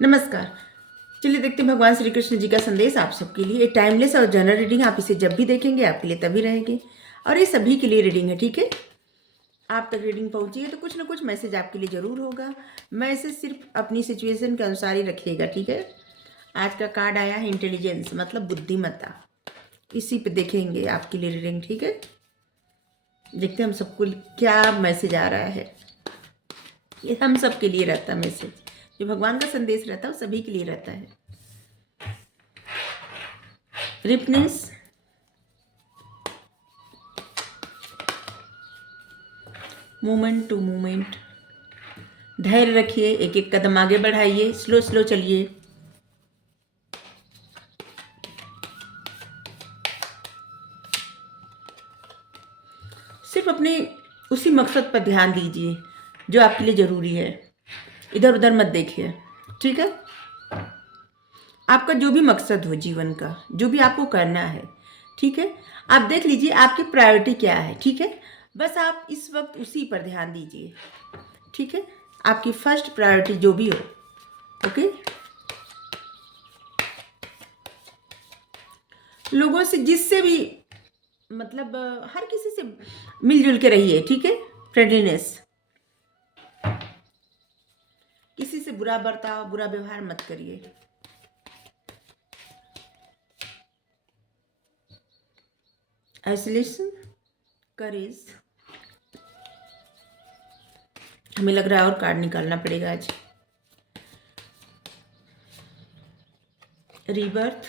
नमस्कार। चलिए देखते हैं भगवान श्री कृष्ण जी का संदेश आप सबके लिए। एक टाइमलेस और जनरल रीडिंग, आप इसे जब भी देखेंगे आपके लिए तभी रहेगी और ये सभी के लिए रीडिंग है, ठीक है। आप तक रीडिंग पहुंची है तो कुछ ना कुछ मैसेज आपके लिए ज़रूर होगा। मैसेज सिर्फ अपनी सिचुएशन के अनुसार ही रखिएगा, ठीक है। आज का कार्ड आया है इंटेलिजेंस, मतलब बुद्धिमत्ता। इसी पे देखेंगे आपके लिए रीडिंग, ठीक है। देखते हैं हम सबको क्या मैसेज आ रहा है। ये हम सबके लिए रहता है मैसेज, जो भगवान का संदेश रहता है वो सभी के लिए रहता है। रिपनेस, मोमेंट टू मोमेंट, धैर्य रखिए, एक एक कदम आगे बढ़ाइए, स्लो स्लो चलिए। सिर्फ अपने उसी मकसद पर ध्यान दीजिए जो आपके लिए ज़रूरी है, इधर उधर मत देखिए, ठीक है। आपका जो भी मकसद हो जीवन का, जो भी आपको करना है, ठीक है, आप देख लीजिए आपकी प्रायोरिटी क्या है, ठीक है। बस आप इस वक्त उसी पर ध्यान दीजिए, ठीक है। आपकी फर्स्ट प्रायोरिटी जो भी हो, ओके। लोगों से, जिससे भी, मतलब हर किसी से मिलजुल के रहिए, ठीक है। फ्रेंडलीनेस, किसी से बुरा बर्ताव, बुरा व्यवहार मत करिए। आइसोलेशन, करेज, हमें लग रहा है और कार्ड निकालना पड़ेगा आज। रीबर्थ,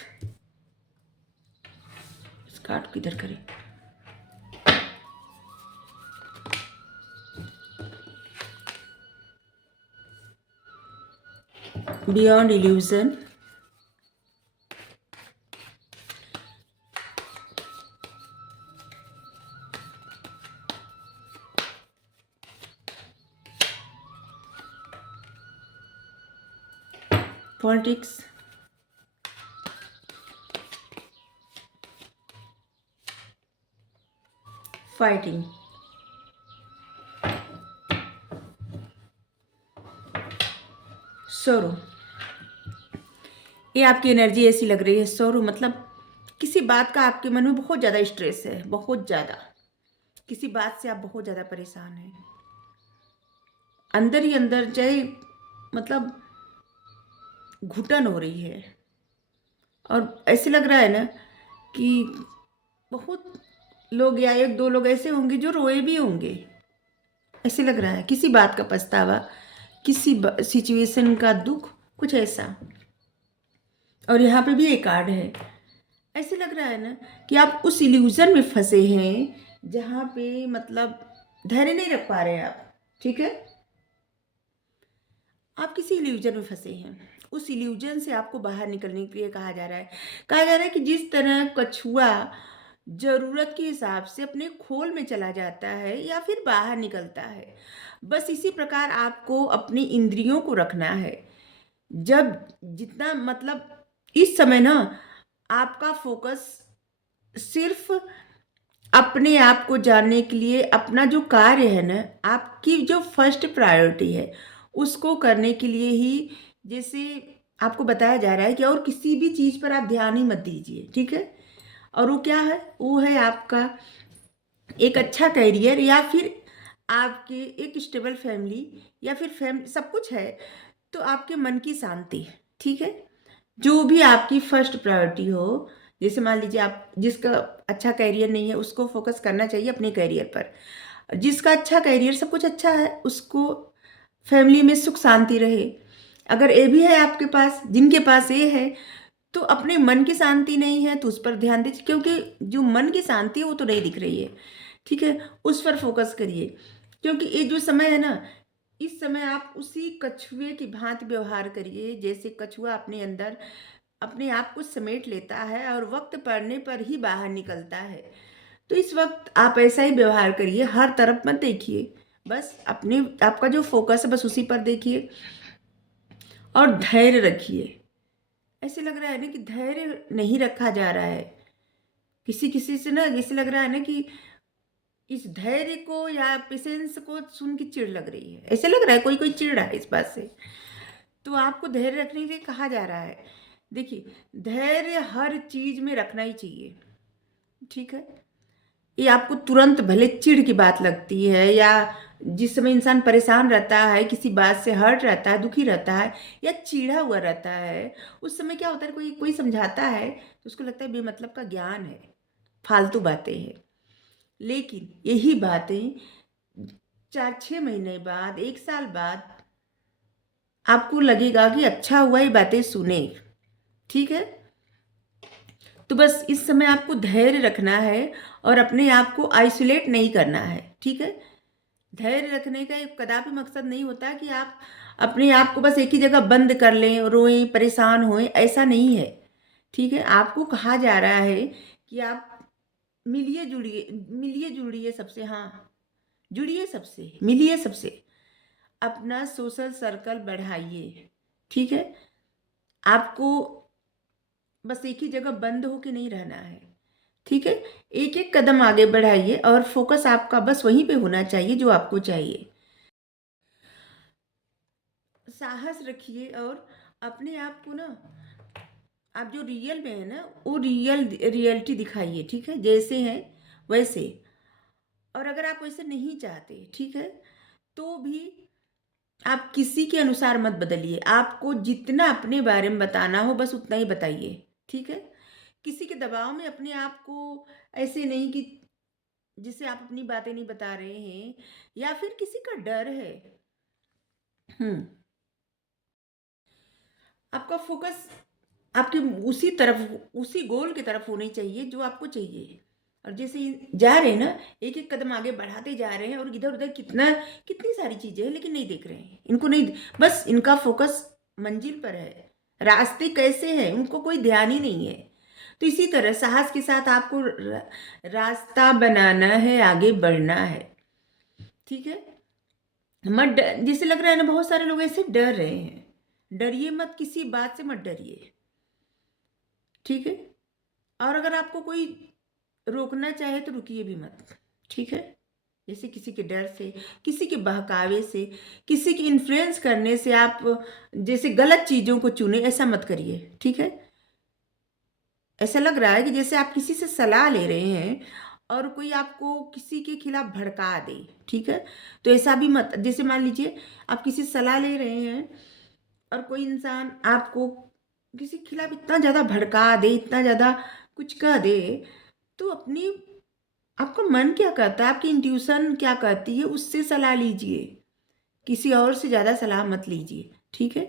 इस कार्ड को इधर करें। बियॉन्ड इल्यूजन, पॉलिटिक्स, फाइटिंग, सोरो। ये आपकी एनर्जी ऐसी लग रही है, सोरो मतलब किसी बात का आपके मन में बहुत ज़्यादा स्ट्रेस है, बहुत ज़्यादा। किसी बात से आप बहुत ज़्यादा परेशान हैं, अंदर ही अंदर, चाहे मतलब घुटन हो रही है। और ऐसे लग रहा है ना कि बहुत लोग या एक दो लोग ऐसे होंगे जो रोए भी होंगे, ऐसे लग रहा है। किसी बात का पछतावा, किसी सिचुएशन का दुख, कुछ ऐसा। और यहाँ पे भी एक कार्ड है, ऐसे लग रहा है ना कि आप उस इल्यूजन में फंसे हैं जहाँ पे मतलब धैर्य नहीं रख पा रहे हैं आप, ठीक है। आप किसी इल्यूजन में फंसे हैं, उस इल्यूजन से आपको बाहर निकलने के लिए कहा जा रहा है। कहा जा रहा है कि जिस तरह कछुआ ज़रूरत के हिसाब से अपने खोल में चला जाता है या फिर बाहर निकलता है, बस इसी प्रकार आपको अपनी इंद्रियों को रखना है। जब जितना मतलब इस समय ना आपका फोकस सिर्फ अपने आप को जानने के लिए, अपना जो कार्य है ना, आपकी जो फर्स्ट प्रायोरिटी है उसको करने के लिए ही, जैसे आपको बताया जा रहा है कि और किसी भी चीज़ पर आप ध्यान ही मत दीजिए, ठीक है। और वो क्या है, वो है आपका एक अच्छा करियर, या फिर आपके एक स्टेबल फैमिली, या फिर सब कुछ है तो आपके मन की शांति, ठीक है। जो भी आपकी फर्स्ट प्रायोरिटी हो, जैसे मान लीजिए आप, जिसका अच्छा करियर नहीं है उसको फोकस करना चाहिए अपने करियर पर। जिसका अच्छा करियर, सब कुछ अच्छा है, उसको फैमिली में सुख शांति रहे। अगर ये भी है आपके पास, जिनके पास ये है, तो अपने मन की शांति नहीं है तो उस पर ध्यान दीजिए, क्योंकि जो मन की शांति है वो तो नहीं दिख रही है, ठीक है। उस पर फोकस करिए, क्योंकि ये जो समय है ना, इस समय आप उसी कछुए की भांति व्यवहार करिए जैसे कछुआ अपने अंदर अपने आप को समेट लेता है और वक्त पड़ने पर ही बाहर निकलता है। तो इस वक्त आप ऐसा ही व्यवहार करिए, हर तरफ मत देखिए, बस अपने आपका जो फोकस है बस उसी पर देखिए और धैर्य रखिए। ऐसे लग रहा है ना कि धैर्य नहीं रखा जा रहा है। किसी किसी से ना जैसे लग रहा है ना कि इस धैर्य को या पेशेंस को सुन के चिढ़ लग रही है, ऐसे लग रहा है कोई कोई चिढ़ रहा है इस बात से। तो आपको धैर्य रखने के लिए कहा जा रहा है। देखिए, धैर्य हर चीज़ में रखना ही चाहिए, ठीक है? ये आपको तुरंत भले चिढ़ की बात लगती है, या जिस समय इंसान परेशान रहता है, किसी बात से हर्ट रहता है, दुखी रहता है या चिढ़ा हुआ रहता है, उस समय क्या होता है, कोई कोई समझाता है तो उसको लगता है बेमतलब का ज्ञान है, फालतू बातें हैं। लेकिन यही बातें 4-6 महीने बाद, 1 साल बाद आपको लगेगा कि अच्छा हुआ ये बातें सुने, ठीक है? तो बस इस समय आपको धैर्य रखना है और अपने आप को आइसोलेट नहीं करना है, ठीक है? धैर्य रखने का एक कदापि मकसद नहीं होता कि आप अपने आप को बस एक ही जगह बंद कर लें, रोएं, परेशान होएं, ऐसा नहीं है, ठीक है? आपको कहा जा रहा है कि आप मिलिए जुड़िए सबसे, हाँ, जुड़िए सबसे, मिलिए सबसे, अपना सोशल सर्कल बढ़ाइए, ठीक है? आपको बस एक ही जगह बंद होके नहीं रहना है, ठीक है? एक-एक कदम आगे बढ़ाइए और फ़ोकस आपका बस वहीं पे होना चाहिए जो आपको चाहिए। साहस रखिए और अपने आप को ना, आप जो रियल में है ना, वो रियलिटी दिखाइए, ठीक है? जैसे हैं वैसे। और अगर आप वैसे नहीं चाहते, ठीक है? तो भी आप किसी के अनुसार मत बदलिए। आपको जितना अपने बारे में बताना हो बस उतना ही बताइए, ठीक है? किसी के दबाव में अपने आप को ऐसे नहीं कि जिससे आप अपनी बातें नहीं बता रहे हैं, या फिर किसी का डर है। हुँ। आपका फ़ोकस आपके उसी गोल की तरफ होनी चाहिए जो आपको चाहिए। और जैसे जा रहे हैं ना, एक-एक कदम आगे बढ़ाते जा रहे हैं और इधर-उधर कितनी सारी चीज़ें हैं लेकिन नहीं देख रहे हैं। इनको नहीं, बस इनका फ़ोकस मंजिल पर है। रास्ते कैसे हैं उनको कोई ध्यान ही नहीं है। तो इसी तरह साहस के साथ आपको रास्ता बनाना है, आगे बढ़ना है। ठीक है? मत ड जैसे लग रहा है ना, बहुत सारे लोग ऐसे डर रहे हैं। डरिए मत, किसी बात से मत डरिए। ठीक है? और अगर आपको कोई रोकना चाहे तो रुकिए भी मत। ठीक है? जैसे किसी के डर से, किसी के बहकावे से, किसी के इन्फ्लुएंस करने से आप जैसे गलत चीज़ों को चुनें, ऐसा मत करिए। ठीक है? ऐसा लग रहा है कि जैसे आप किसी से सलाह ले रहे हैं और कोई आपको किसी के खिलाफ भड़का दे, ठीक है? तो ऐसा भी मत, जैसे मान लीजिए आप किसी से सलाह ले रहे हैं और कोई इंसान आपको किसी के खिलाफ इतना ज़्यादा भड़का दे, इतना ज़्यादा कुछ कह दे, तो अपनी आपका मन क्या कहता है, आपकी इंट्यूशन क्या कहती है, उससे सलाह लीजिए। किसी और से ज़्यादा सलाह मत लीजिए, ठीक है?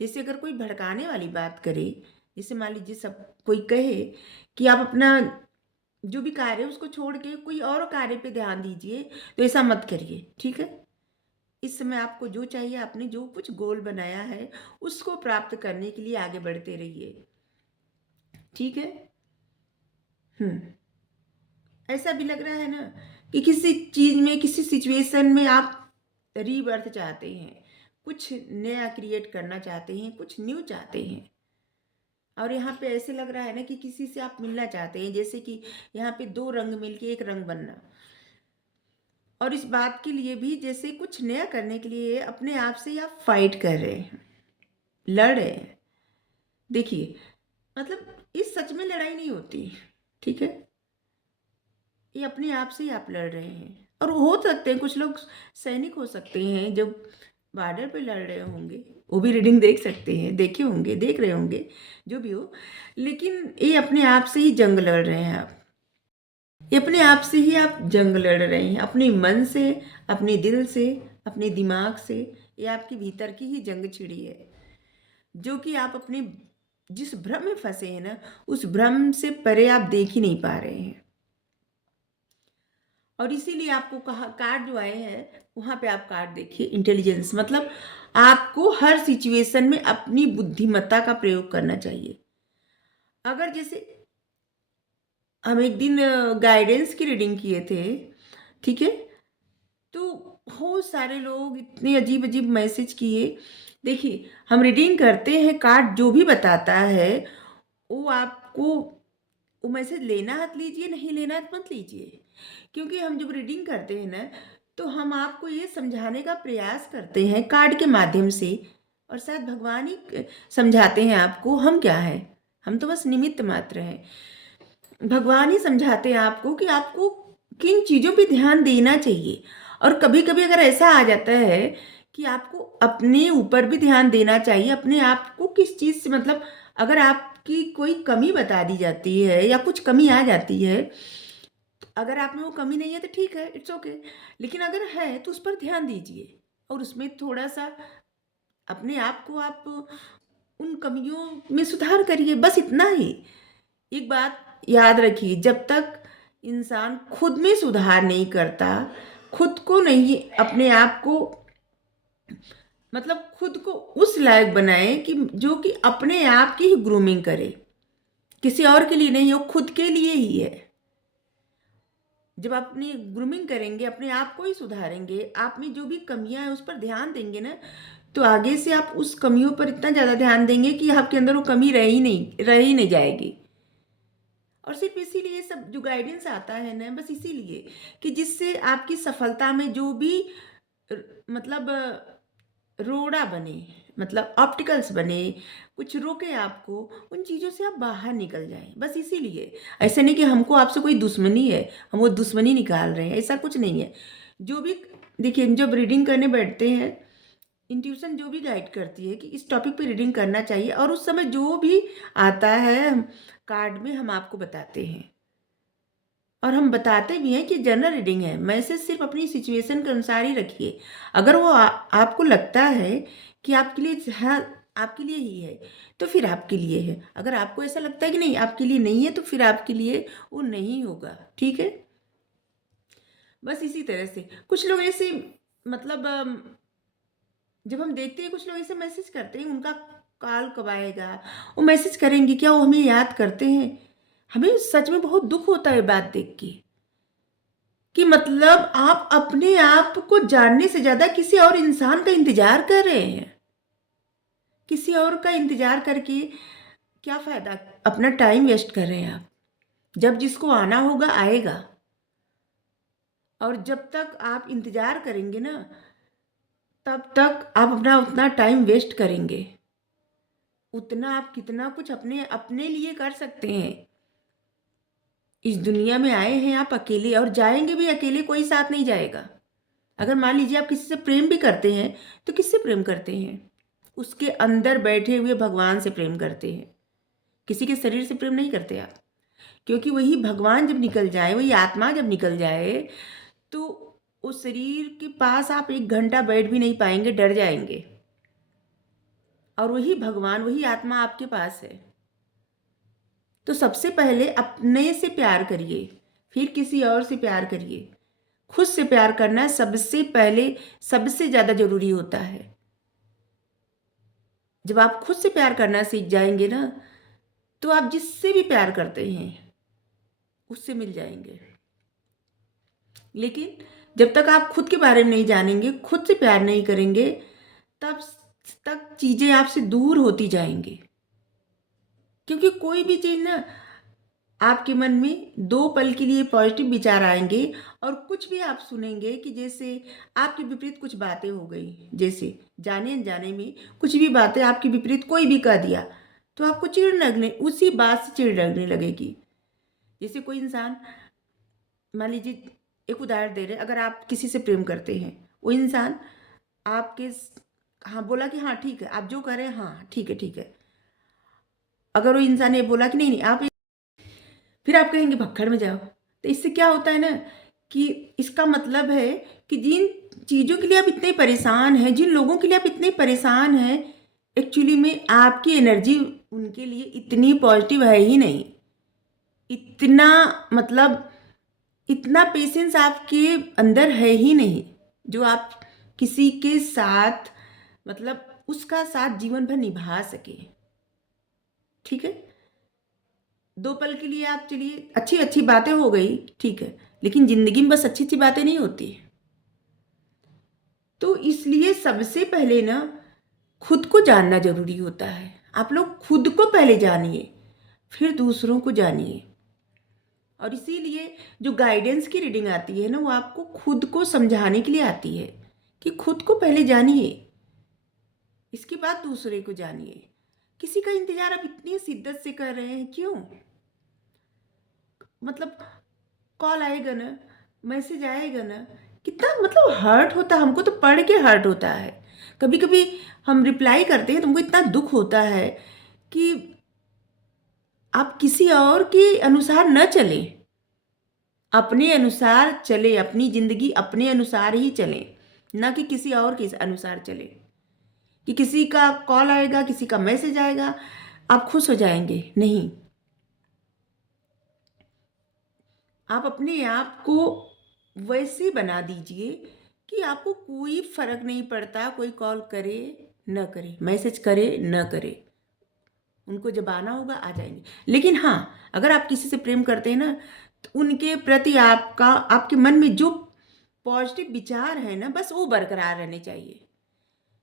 जैसे अगर कोई भड़काने वाली बात करे, जैसे मान लीजिए सब कोई कहे कि आप अपना जो भी कार्य है उसको छोड़ के कोई और कार्य पे ध्यान दीजिए, तो ऐसा मत करिए, ठीक है? इस समय आपको जो चाहिए, आपने जो कुछ गोल बनाया है, उसको प्राप्त करने के लिए आगे बढ़ते रहिए, ठीक है? हुँ। ऐसा भी लग रहा है ना कि किसी चीज़ में, किसी सिचुएशन में आप रीबर्थ चाहते हैं, कुछ नया क्रिएट करना चाहते हैं, कुछ न्यू चाहते हैं। और यहाँ पे ऐसे लग रहा है ना कि किसी से आप मिलना चाहते हैं, जैसे कि यहाँ पे 2 रंग मिलके एक रंग बनना। और इस बात के लिए भी जैसे कुछ नया करने के लिए अपने आप से आप फाइट कर रहे हैं, लड़ रहे हैं। देखिए, मतलब इस सच में लड़ाई नहीं होती, ठीक है? ये अपने आप से ही आप लड़ रहे हैं। और हो सकते हैं कुछ लोग सैनिक हो सकते हैं जो बॉर्डर पे लड़ रहे होंगे, वो भी रीडिंग देख सकते हैं, देखे होंगे, देख रहे होंगे, जो भी हो। लेकिन ये अपने आप से ही जंग लड़ रहे हैं आप। ये अपने आप से ही आप जंग लड़ रहे हैं, अपने मन से, अपने दिल से, अपने दिमाग से। ये आपके भीतर की ही जंग छिड़ी है, जो कि आप अपने जिस भ्रम में फँसे हैं ना, उस भ्रम से परे आप देख ही नहीं पा रहे हैं। और इसीलिए आपको कहा, कार्ड जो आए हैं वहाँ पे आप कार्ड देखिए, इंटेलिजेंस, मतलब आपको हर सिचुएशन में अपनी बुद्धिमत्ता का प्रयोग करना चाहिए। अगर जैसे हम एक दिन गाइडेंस की रीडिंग किए थे, ठीक है? तो बहुत सारे लोग इतने अजीब-अजीब मैसेज किए। देखिए, हम रीडिंग करते हैं, कार्ड जो भी बताता है, वो आपको वो मैसेज लेना है तो लीजिए, नहीं लेना है तो मत लीजिए। क्योंकि हम जब रीडिंग करते हैं ना, तो हम आपको ये समझाने का प्रयास करते हैं कार्ड के माध्यम से, और शायद भगवान ही समझाते हैं आपको, हम क्या हैं, हम तो बस निमित्त मात्र हैं। भगवान ही समझाते हैं आपको कि आपको किन चीज़ों पे ध्यान देना चाहिए। और कभी-कभी अगर ऐसा आ जाता है कि आपको अपने ऊपर भी ध्यान देना चाहिए, अपने आप को किस चीज़ से मतलब अगर आपकी कोई कमी बता दी जाती है या कुछ कमी आ जाती है, अगर आप में वो कमी नहीं है तो ठीक है, इट्स ओके। लेकिन अगर है तो उस पर ध्यान दीजिए और उसमें थोड़ा-सा अपने आप को आप उन कमियों में सुधार करिए, बस इतना ही। एक बात याद रखिए, जब तक इंसान खुद में सुधार नहीं करता, खुद को नहीं अपने आप को मतलब खुद को उस लायक बनाए कि जो कि अपने आप की ही ग्रूमिंग करे, किसी और के लिए नहीं, वो खुद के लिए ही है। जब आप अपनी ग्रूमिंग करेंगे, अपने आप को ही सुधारेंगे, आप में जो भी कमियां हैं उस पर ध्यान देंगे ना, तो आगे से आप उस कमियों पर इतना ज़्यादा ध्यान देंगे कि आपके अंदर वो कमी रह ही नहीं जाएगी। और सिर्फ इसीलिए सब जो गाइडेंस आता है ना, बस इसीलिए कि जिससे आपकी सफलता में जो भी मतलब रोड़ा बने, मतलब ऑप्टिकल्स बने, कुछ रोके आपको, उन चीज़ों से आप बाहर निकल जाएं, बस इसीलिए। ऐसा नहीं कि हमको आपसे कोई दुश्मनी है, हम वो दुश्मनी निकाल रहे हैं, ऐसा कुछ नहीं है। जो भी देखिए, जब रीडिंग करने बैठते हैं, इंट्यूशन जो भी गाइड करती है कि इस टॉपिक पे रीडिंग करना चाहिए, और उस समय जो भी आता है कार्ड में हम आपको बताते हैं, और हम बताते भी हैं कि जनरल रीडिंग है, मैसेज सिर्फ अपनी सिचुएशन के अनुसार ही रखिए। अगर वो आपको लगता है कि आपके लिए हाँ, आपके लिए ही है, तो फिर आपके लिए है। अगर आपको ऐसा लगता है कि नहीं आपके लिए नहीं है, तो फिर आपके लिए वो नहीं होगा, ठीक है। बस इसी तरह से कुछ लोग ऐसे मतलब जब हम देखते हैं कुछ लोग ऐसे मैसेज करते हैं, उनका कॉल कब आएगा, वो मैसेज करेंगे क्या, वो हमें याद करते हैं। हमें सच में बहुत दुख होता है बात देख के कि मतलब आप अपने आप को जानने से ज़्यादा किसी और इंसान का इंतज़ार कर रहे हैं। किसी और का इंतज़ार करके क्या फ़ायदा? अपना टाइम वेस्ट कर रहे हैं आप। जब जिसको आना होगा आएगा, और जब तक आप इंतज़ार करेंगे ना, तब तक आप अपना उतना टाइम वेस्ट करेंगे। उतना आप कितना कुछ अपने अपने लिए कर सकते हैं। इस दुनिया में आए हैं आप अकेले, और जाएँगे भी अकेले, कोई साथ नहीं जाएगा। अगर मान लीजिए आप किसी से प्रेम भी करते हैं, तो किससे प्रेम करते हैं? उसके अंदर बैठे हुए भगवान से प्रेम करते हैं। किसी के शरीर से प्रेम नहीं करते आप। क्योंकि वही भगवान जब निकल जाए, वही आत्मा जब निकल जाए, तो उस शरीर के पास आप 1 घंटा बैठ भी नहीं पाएँगे, डर जाएँगे। और वही भगवान, वही आत्मा आपके पास है। तो सबसे पहले अपने से प्यार करिए, फिर किसी और से प्यार करिए। खुद से प्यार करना सबसे पहले, सबसे ज़्यादा ज़रूरी होता है। जब आप खुद से प्यार करना सीख जाएँगे ना, तो आप जिससे भी प्यार करते हैं, उससे मिल जाएँगे। लेकिन जब तक आप खुद के बारे में नहीं जानेंगे, खुद से प्यार नहीं करेंगे, तब तक चीज़ें आपसे दूर होती जाएँगी। क्योंकि कोई भी चीज़ ना, आपके मन में 2 पल के लिए पॉजिटिव विचार आएँगे, और कुछ भी आप सुनेंगे कि जैसे आपके विपरीत कुछ बातें हो गई, जैसे जाने-अनजाने में कुछ भी बातें आपके विपरीत कोई भी कह दिया, तो आपको चिढ़ लगने, उसी बात से चिढ़ लगने लगेगी। जैसे कोई इंसान, मान लीजिए एक उदाहरण दे रहे हैं, अगर आप किसी से प्रेम करते हैं, वो इंसान आपके हाँ, बोला कि हाँ ठीक है, आप जो कह रहे हैं हाँ, ठीक है, ठीक है। अगर वो इंसान ये बोला कि नहीं, नहीं आप, फिर आप कहेंगे भक्खड़ में जाओ। तो इससे क्या होता है ना, कि इसका मतलब है कि जिन चीज़ों के लिए आप इतने परेशान हैं, जिन लोगों के लिए आप इतने परेशान हैं, एक्चुअली में आपकी एनर्जी उनके लिए इतनी पॉजिटिव है ही नहीं। इतना मतलब इतना पेशेंस आपके अंदर है ही नहीं, जो आप किसी के साथ मतलब उसका साथ जीवन भर निभा सके। ठीक है? 2 पल के लिए आप चलिए, अच्छी-अच्छी बातें हो गई, ठीक है, लेकिन ज़िंदगी में बस अच्छी-अच्छी बातें नहीं होती। तो इसलिए सबसे पहले ना, खुद को जानना ज़रूरी होता है। आप लोग खुद को पहले जानिए, फिर दूसरों को जानिए। और इसीलिए जो गाइडेंस की रीडिंग आती है ना, वो आपको खुद को समझाने के लिए आती है कि खुद को पहले जानिए। इसके बाद दूसरे को जानिए। किसी का इंतजार आप इतनी शिद्दत से कर रहे हैं, क्यों? मतलब कॉल आएगा ना, मैसेज आएगा ना, कितना मतलब हर्ट होता है, हमको तो पढ़ के हर्ट होता है। कभी कभी हम रिप्लाई करते हैं तो हमको इतना दुख होता है कि आप किसी और के अनुसार न चलें, अपने अनुसार चले, अपनी ज़िंदगी अपने अनुसार ही चलें, ना कि किसी और के अनुसार चले। कि किसी का कॉल आएगा, किसी का मैसेज आएगा, आप खुश हो जाएंगे, नहीं। आप अपने आप को वैसे बना दीजिए कि आपको कोई फर्क नहीं पड़ता, कोई कॉल करे न करे, मैसेज करे न करे, उनको जब आना होगा आ जाएंगे। लेकिन हाँ, अगर आप किसी से प्रेम करते हैं ना, तो उनके प्रति आपका, आपके मन में जो पॉजिटिव विचार है ना, बस वो बरकरार रहने चाहिए।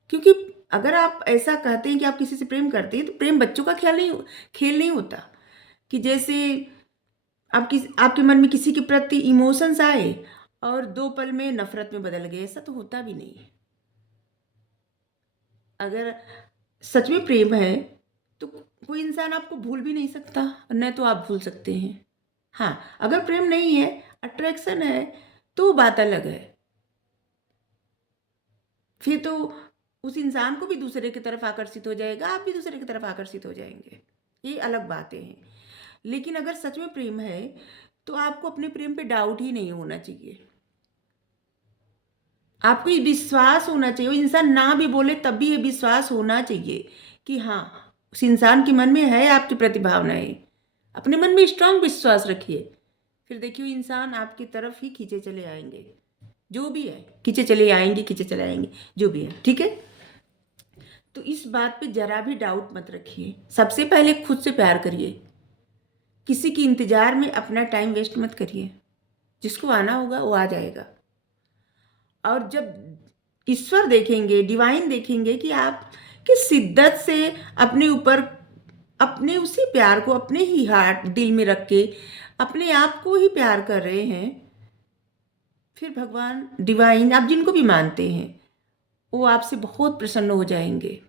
क्योंकि अगर आप ऐसा कहते हैं कि आप किसी से प्रेम करते हैं, तो प्रेम बच्चों का खेल नहीं होता कि जैसे आपके मन में किसी के प्रति इमोशंस आए और 2 पल में नफरत में बदल गए, ऐसा तो होता भी नहीं है। अगर सच में प्रेम है तो कोई इंसान आपको भूल भी नहीं सकता, न तो आप भूल सकते हैं। हाँ, अगर प्रेम नहीं है, अट्रैक्शन है, तो वो बात अलग है। फिर तो उस इंसान को भी दूसरे की तरफ आकर्षित हो जाएगा, आप भी दूसरे की तरफ आकर्षित हो जाएंगे, ये अलग बातें हैं। लेकिन अगर सच में प्रेम है तो आपको अपने प्रेम पे डाउट ही नहीं होना चाहिए, आपको ये विश्वास होना चाहिए। वो इंसान ना भी बोले तब भी ये विश्वास होना चाहिए कि हाँ, उस इंसान के मन में है आपकी प्रति भावनाएं। अपने मन में स्ट्रांग विश्वास रखिए, फिर देखिए इंसान आपकी तरफ ही खींचे चले आएंगे, जो भी है खींचे चले आएंगे, खींचे चले आएंगे, जो भी है, ठीक है। तो इस बात पे जरा भी डाउट मत रखिए। सबसे पहले खुद से प्यार करिए, किसी की इंतजार में अपना टाइम वेस्ट मत करिए, जिसको आना होगा वो आ जाएगा। और जब ईश्वर देखेंगे, डिवाइन देखेंगे कि आप किस शिद्दत से अपने ऊपर, अपने उसी प्यार को अपने ही हार्ट दिल में रख के अपने आप को ही प्यार कर रहे हैं, फिर भगवान डिवाइन, आप जिनको भी मानते हैं, वो आपसे बहुत प्रसन्न हो जाएंगे।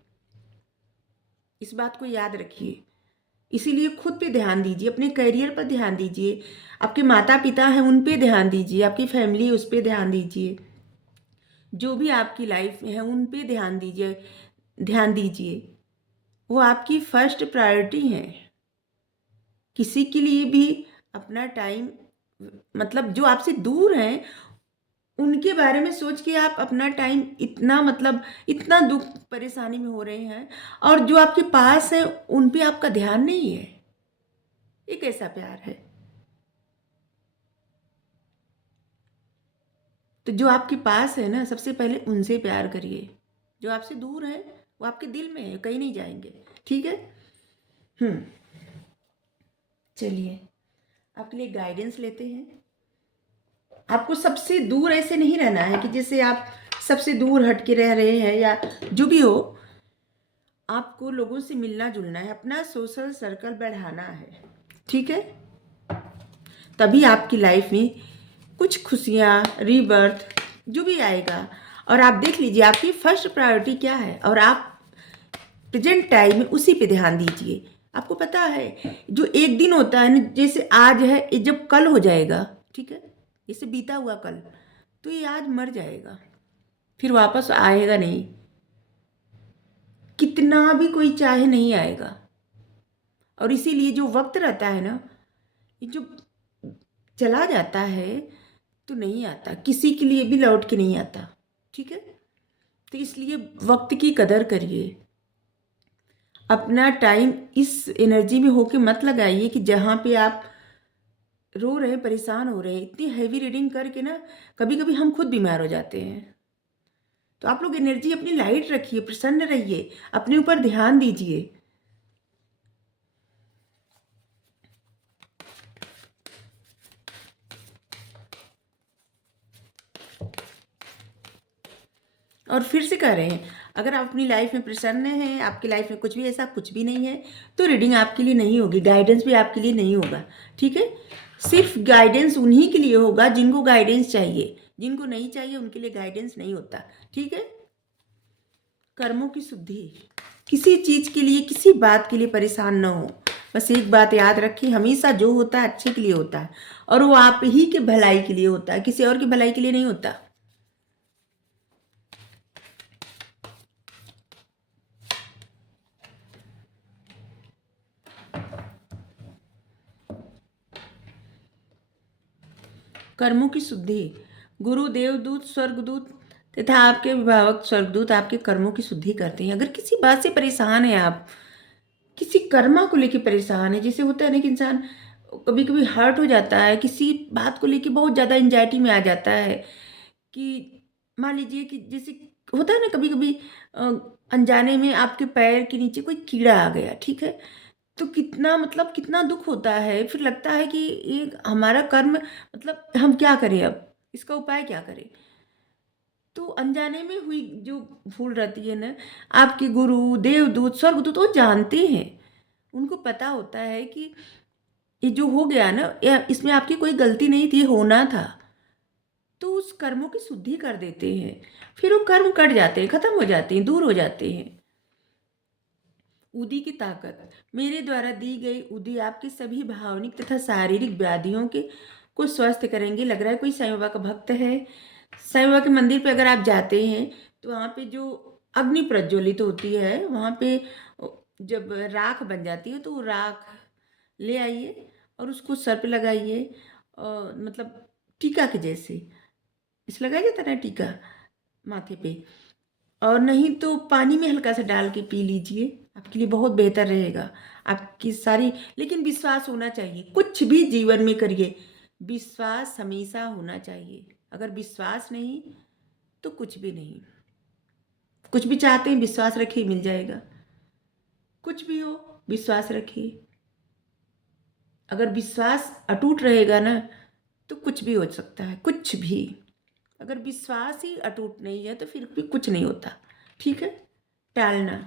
इस बात को याद रखिए। इसीलिए खुद पे ध्यान दीजिए, अपने करियर पर ध्यान दीजिए, आपके माता पिता हैं उन पे ध्यान दीजिए, आपकी फैमिली है उस पे ध्यान दीजिए, जो भी आपकी लाइफ में है उन पे ध्यान दीजिए, ध्यान दीजिए। वो आपकी फर्स्ट प्रायोरिटी है। किसी के लिए भी अपना टाइम, मतलब जो आपसे दूर हैं उनके बारे में सोच के आप अपना टाइम इतना, मतलब इतना दुख परेशानी में हो रहे हैं, और जो आपके पास है उन पे आपका ध्यान नहीं है। ये कैसा प्यार है? तो जो आपके पास है ना, सबसे पहले उनसे प्यार करिए। जो आपसे दूर है वो आपके दिल में है, कहीं नहीं जाएंगे, ठीक है। चलिए आपके लिए गाइडेंस लेते हैं। आपको सबसे दूर ऐसे नहीं रहना है कि जैसे आप सबसे दूर हट के रह रहे हैं या जो भी हो, आपको लोगों से मिलना जुलना है, अपना सोशल सर्कल बढ़ाना है, ठीक है। तभी आपकी लाइफ में कुछ खुशियाँ, रीबर्थ जो भी आएगा। और आप देख लीजिए आपकी फर्स्ट प्रायोरिटी क्या है, और आप प्रेजेंट टाइम में उसी पे ध्यान दीजिए। आपको पता है जो एक दिन होता है ना, जैसे आज है, ये जब कल हो जाएगा, ठीक है, जैसे बीता हुआ कल, तो ये आज मर जाएगा, फिर वापस आएगा नहीं, कितना भी कोई चाहे नहीं आएगा। और इसीलिए जो वक्त रहता है ना, ये जो चला जाता है तो नहीं आता, किसी के लिए भी लौट के नहीं आता, ठीक है। तो इसलिए वक्त की कदर करिए। अपना टाइम इस एनर्जी में होके मत लगाइए कि जहाँ पे आप रो रहे, परेशान हो रहे हैं। इतनी हैवी रीडिंग करके ना कभी कभी हम खुद बीमार हो जाते हैं। तो आप लोग एनर्जी अपनी लाइट रखिए, प्रसन्न रहिए, अपने ऊपर ध्यान दीजिए। और फिर से कह रहे हैं, अगर आप अपनी लाइफ में प्रसन्न हैं, आपकी लाइफ में कुछ भी ऐसा कुछ भी नहीं है, तो रीडिंग आपके लिए नहीं होगी, गाइडेंस भी आपके लिए नहीं होगा, ठीक है। सिर्फ गाइडेंस उन्हीं के लिए होगा जिनको गाइडेंस चाहिए, जिनको नहीं चाहिए उनके लिए गाइडेंस नहीं होता, ठीक है। कर्मों की शुद्धि। किसी चीज़ के लिए, किसी बात के लिए परेशान न हो। बस एक बात याद रखिए, हमेशा जो होता है अच्छे के लिए होता है, और वो आप ही के भलाई के लिए होता है, किसी और की भलाई के लिए नहीं होता। कर्मों की शुद्धि। गुरु, देवदूत, स्वर्गदूत तथा आपके विभावक स्वर्गदूत आपके कर्मों की शुद्धि करते हैं। अगर किसी बात से परेशान है आप, किसी कर्मा को लेके परेशान है, जैसे होता है ना कि इंसान कभी कभी हर्ट हो जाता है, किसी बात को लेके बहुत ज़्यादा एंजाइटी में आ जाता है, कि मान लीजिए कि जैसे होता है ना कभी कभी अनजाने में आपके पैर के नीचे कोई कीड़ा आ गया, ठीक है, तो कितना मतलब कितना दुख होता है। फिर लगता है कि ये हमारा कर्म, मतलब हम क्या करें, अब इसका उपाय क्या करें। तो अनजाने में हुई जो भूल रहती है ना, आपके गुरु, देवदूत, स्वर्गदूत वो जानते हैं, उनको पता होता है कि ये जो हो गया ना, इसमें आपकी कोई गलती नहीं थी, होना था। तो उस कर्मों की शुद्धि कर देते हैं, फिर वो कर्म कट जाते हैं, खत्म हो जाते हैं, दूर हो जाते हैं। उदी की ताकत। मेरे द्वारा दी गई उदी आपके सभी भावनिक तथा शारीरिक व्याधियों के को स्वस्थ करेंगे। लग रहा है कोई साईं बाबा का भक्त है। साईं बाबा के मंदिर पे अगर आप जाते हैं तो वहाँ पे जो अग्नि प्रज्वलित होती है, वहाँ पे जब राख बन जाती है तो वो राख ले आइए और उसको सर पे लगाइए, और मतलब टीका के जैसे इस लगाया जाता है ना टीका माथे पे, और नहीं तो पानी में हल्का सा डाल के पी लीजिए, आपके लिए बहुत बेहतर रहेगा। आपकी सारी, लेकिन विश्वास होना चाहिए, कुछ भी जीवन में करिए विश्वास हमेशा होना चाहिए। अगर विश्वास नहीं तो कुछ भी नहीं। कुछ भी चाहते हैं विश्वास रखिए, मिल जाएगा। कुछ भी हो विश्वास रखिए। अगर विश्वास अटूट रहेगा ना तो कुछ भी हो सकता है, कुछ भी। अगर विश्वास ही अटूट नहीं है तो फिर भी कुछ नहीं होता, ठीक है। टालना।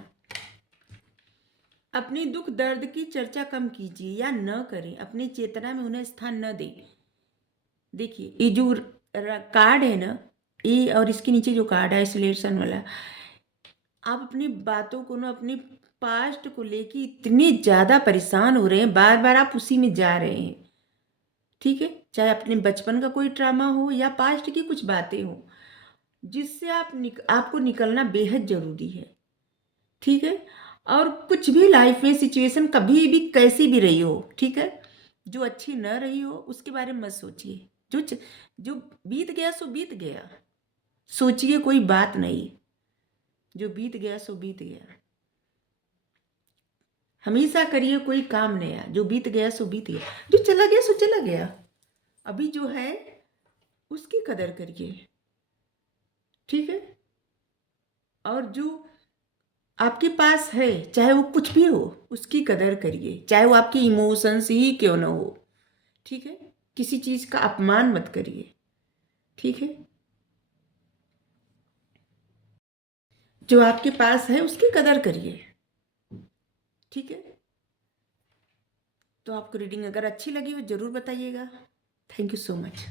अपने दुख दर्द की चर्चा कम कीजिए या न करें, अपनी चेतना में उन्हें स्थान न दें। देखिए ये जो कार्ड है ना, ये और इसके नीचे जो कार्ड है आइसोलेशन वाला, आप अपनी बातों को ना, अपने पास्ट को लेके इतने ज़्यादा परेशान हो रहे हैं, बार बार आप उसी में जा रहे हैं, ठीक है। चाहे अपने बचपन का कोई ट्रामा हो या पास्ट की कुछ बातें हो, जिससे आपको निकलना बेहद ज़रूरी है, ठीक है। और कुछ भी लाइफ में सिचुएशन कभी भी कैसी भी रही हो, ठीक है, जो अच्छी न रही हो उसके बारे में मत सोचिए। जो बीत गया सो बीत गया, सोचिए कोई बात नहीं। जो बीत गया सो बीत गया। हमेशा करिए कोई काम नया, जो बीत गया सो बीत गया, जो चला गया सो चला गया। अभी जो है उसकी कदर करिए, ठीक है। और जो आपके पास है चाहे वो कुछ भी हो, उसकी कदर करिए, चाहे वो आपके इमोशंस ही क्यों ना हो, ठीक है। किसी चीज़ का अपमान मत करिए, ठीक है। जो आपके पास है उसकी कदर करिए, ठीक है। तो आपको रीडिंग अगर अच्छी लगी हो ज़रूर बताइएगा। Thank you so much.